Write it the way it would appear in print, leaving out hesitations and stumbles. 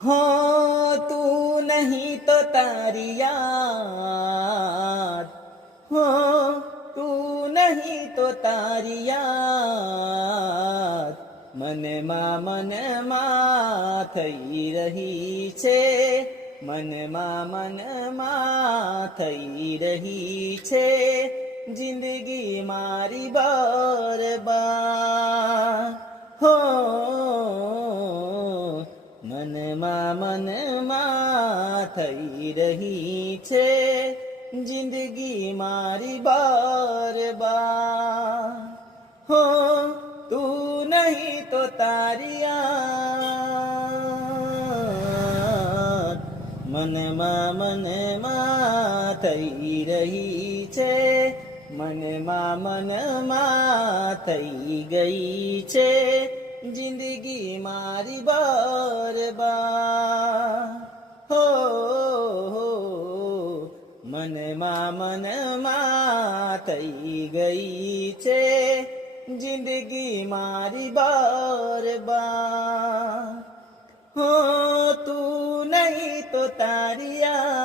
हो तू नहीं तो तारी याद, हो तू नहीं तो तारी याद મનમાં થઈ રહી છે, મનમાં થઈ રહી છે, જિંદગી મારી બરબાદ. હો મનમાં થઈ રહી છે, જિંદગી મારી બરબાદ. હો તું નહીં તો તારી યાદ મનમાં થઈ રહી છે, મનમાં થઈ ગઈ છે, જિંદગી મારી બરબાદ. હો મનમાં થઈ ગઈ છે, જિંદગી મારી બરબાદ. હો તું નહીં તો તારી યાદ